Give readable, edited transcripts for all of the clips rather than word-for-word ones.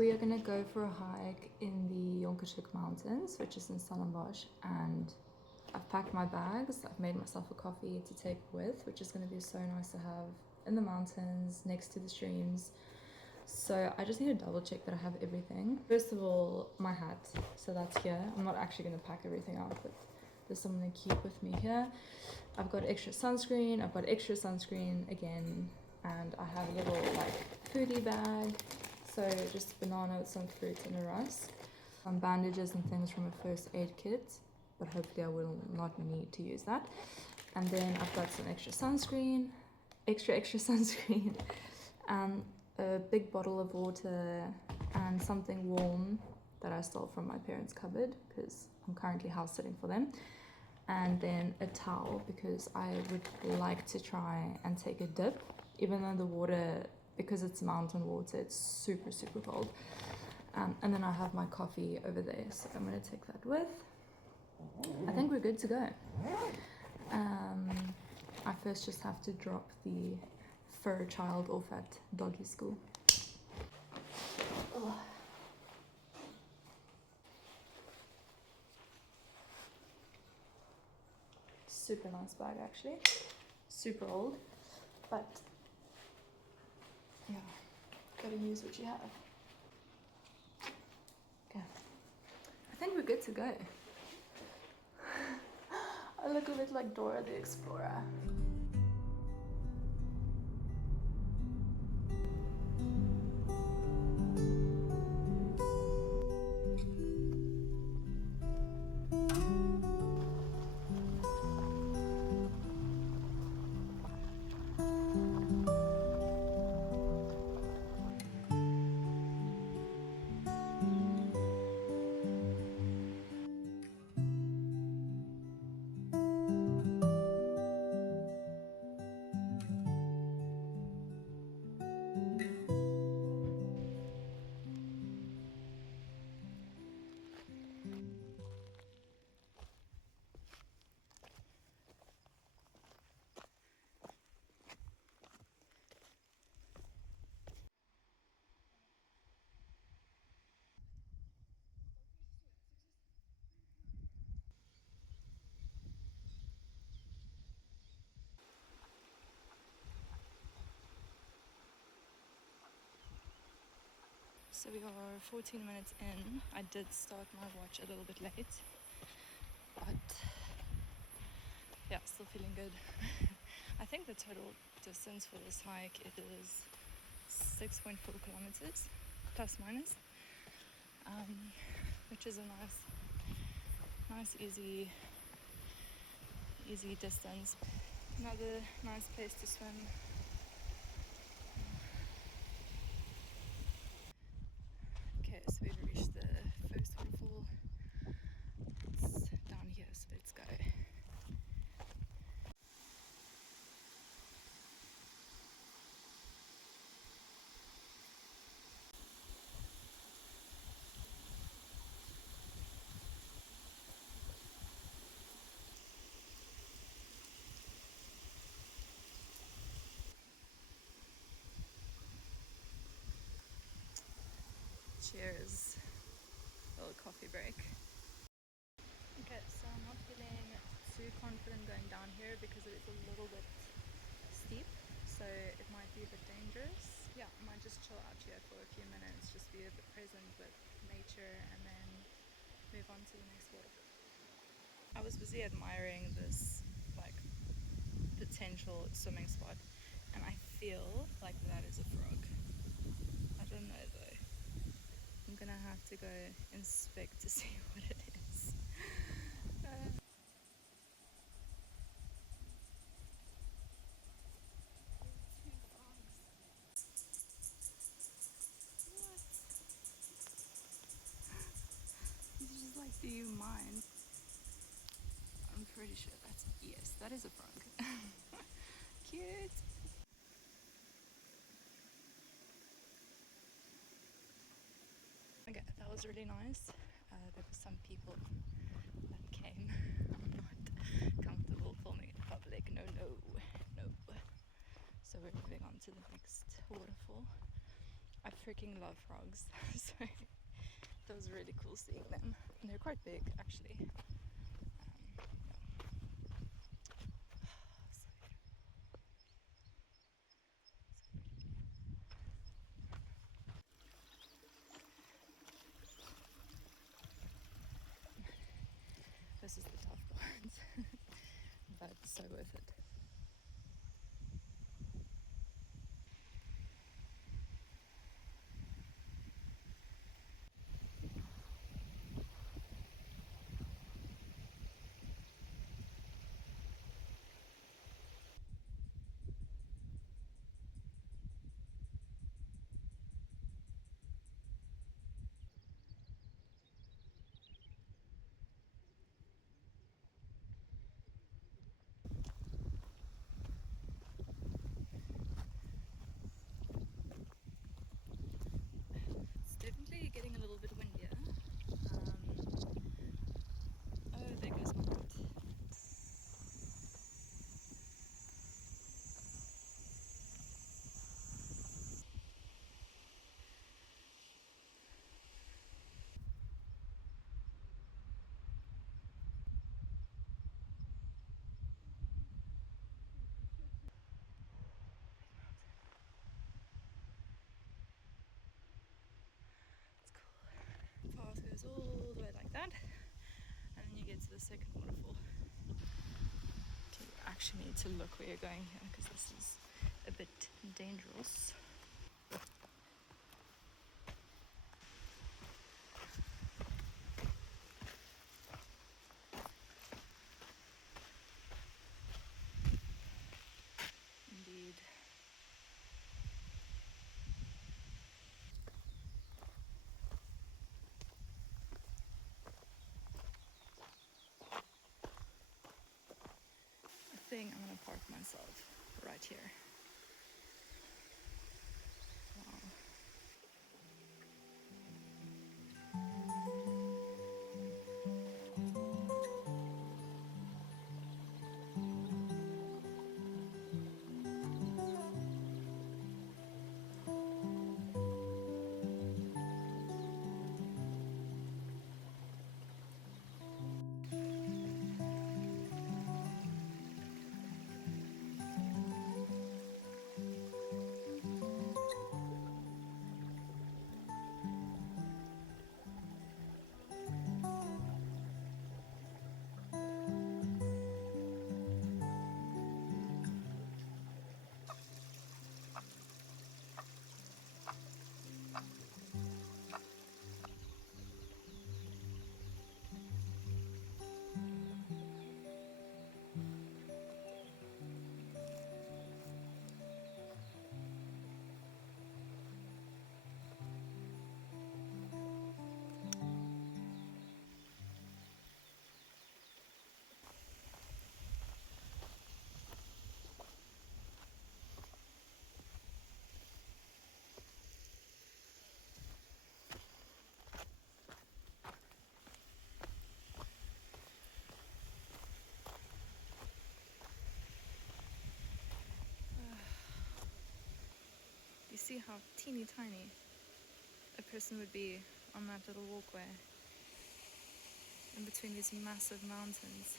We are going to go for a hike in the Mountains, which is in Stellenbosch, and I've packed my bags. I've made myself a coffee to take with, which is going to be so nice to have in the mountains next to the streams. So I just need to double check that I have everything. First of all, my hat, so that's here. I'm not actually going to pack everything out, but there's something to keep with me here. I've got extra sunscreen, again, and I have a little like foodie bag, so just a banana with some fruit and a rusk, some bandages and things from a first aid kit, but hopefully I will not need to use that. And then I've got some extra sunscreen, extra sunscreen, a big bottle of water, and something warm that I stole from my parents' cupboard because I'm currently house sitting for them. And then a towel because I would like to try and take a dip, even though the water, because it's mountain water, it's super cold. And then I have my coffee over there, so I'm going to take that with. I think we're good to go. I first just have to drop the fur child off at doggy school. Oh. Super nice bag actually, super old, but yeah, gotta use what you have. Okay, I think we're good to go. I look a bit like Dora the Explorer. So we are 14 minutes in. I did start my watch a little bit late, but yeah, still feeling good. I think the total distance for this hike it is 6.4 kilometers, plus minus, which is a nice, easy distance. Another nice place to swim. Okay, so we've reached the first waterfall. It's down here, so let's go. Cheers. A little coffee break. Okay, so I'm not feeling too confident going down here because it is a little bit steep, so it might be a bit dangerous. Yeah, I might just chill out here for a few minutes, just be a bit present with nature and then move on to the next waterfall. I was busy admiring this like potential swimming spot and I feel like that is a frog. I don't know though. I'm gonna have to go inspect to see what it is. He's just like, do you mind? I'm pretty sure that's, yes, that is a frog. Cute. Okay, that was really nice. There were some people that came. I'm not comfortable filming in public. No. So we're moving on to the next waterfall. I freaking love frogs. So that was really cool seeing them. And they're quite big actually. Yeah. So this is the tough part, but so worth it. It's definitely getting a little bit windier. Oh, there goes my boat. It's cool. The path goes all the way like that, and then you get to the second waterfall. Okay, you actually need to look where you're going here because this is a bit dangerous. Indeed. I think I'm gonna park myself right here. Wow. You see how teeny tiny a person would be on that little walkway in between these massive mountains.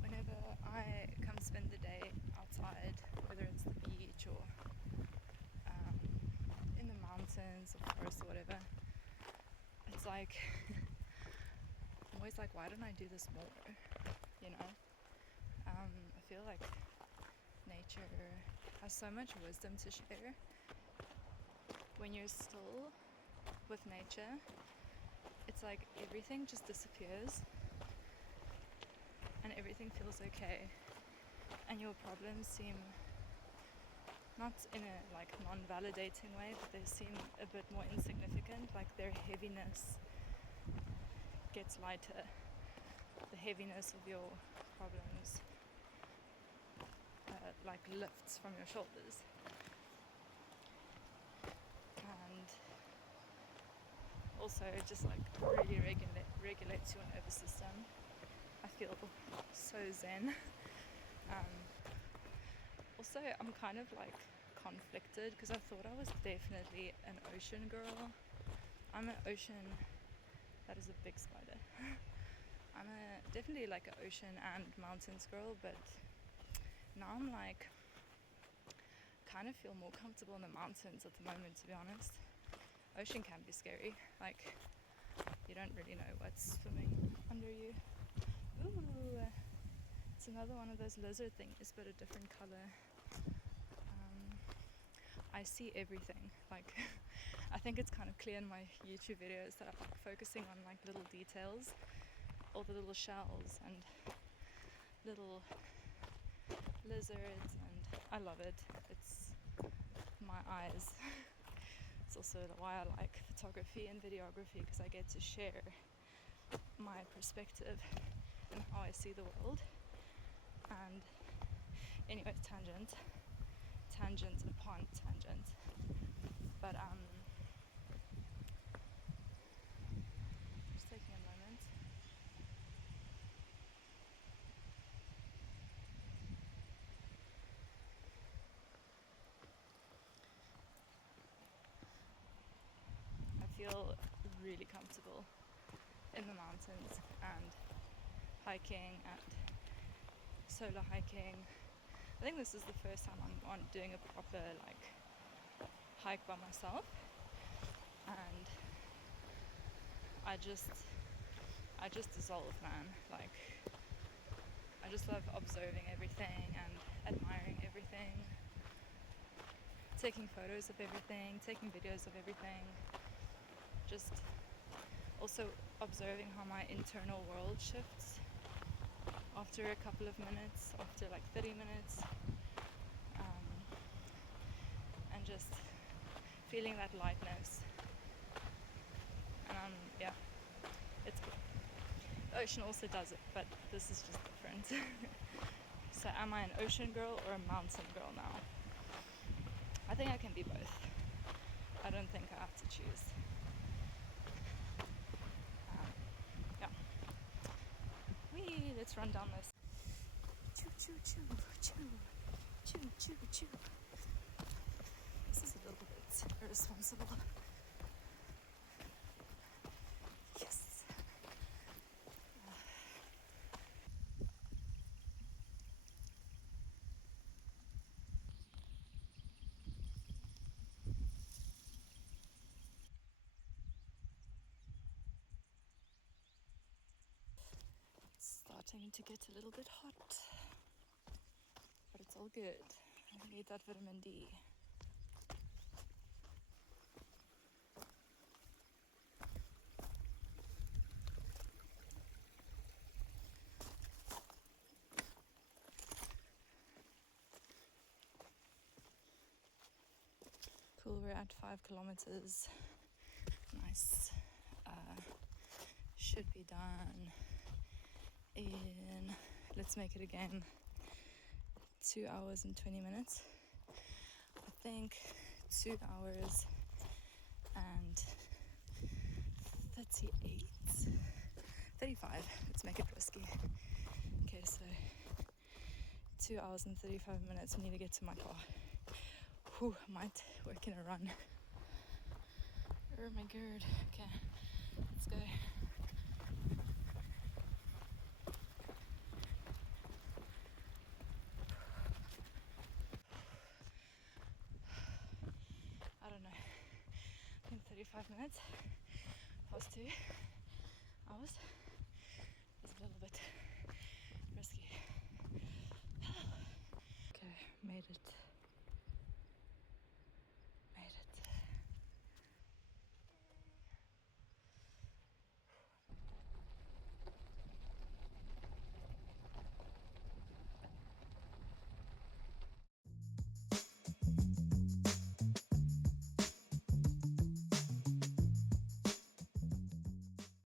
Whenever I come spend the day outside, whether it's the beach or in the mountains or forest or whatever, it's like I'm always like, why don't I do this more? You know, I feel like nature has so much wisdom to share. When you're still with nature, it's like everything just disappears and everything feels okay, and your problems seem not in a like non-validating way, but they seem a bit more insignificant. Like their heaviness gets lighter. The heaviness of your problems like lifts from your shoulders, and also it just like really regulates your nervous system. I feel so zen. Also, I'm kind of like conflicted because I thought I was definitely an ocean girl. I'm an ocean, that is a big spider. I'm definitely like an ocean and mountains girl, but now I'm like kind of feel more comfortable in the mountains at the moment, to be honest. Ocean can be scary, like you don't really know what's swimming under you. Ooh, it's another one of those lizard things, but a different color. I see everything. Like, I think it's kind of clear in my YouTube videos that I'm like focusing on like little details, all the little shells and little lizards, and I love it. It's my eyes. It's also why I like photography and videography, because I get to share my perspective and how I see the world. And anyway, tangent upon tangent, but just taking a moment. I feel really comfortable in the mountains and hiking and solo hiking. I think this is the first time I'm on doing a proper like hike by myself, and I just dissolve, man. Like, I just love observing everything and admiring everything, taking photos of everything, taking videos of everything, just also observing how my internal world shifts after a couple of minutes, after like 30 minutes, and just feeling that lightness. And yeah, it's cool. The ocean also does it, but this is just different. So am I an ocean girl or a mountain girl now? I think I can be both. I don't think I have to choose. Yeah. Whee, let's run down this. Choo choo choo choo choo choo choo. This is a little bit irresponsible. Yes. It's starting to get a little bit hot, but it's all good. I need that vitamin D. Cool, we're at 5 kilometers. Nice. Should be done in, let's make it again, 2 hours and 20 minutes. I think 2 hours and 35. Let's make it risky. Okay, so 2 hours and 35 minutes. I need to get to my car. Whew, might work in a run. Oh my god. Okay, let's go. I don't know. I think 35 minutes past 2 hours is a little bit risky. Okay, made it.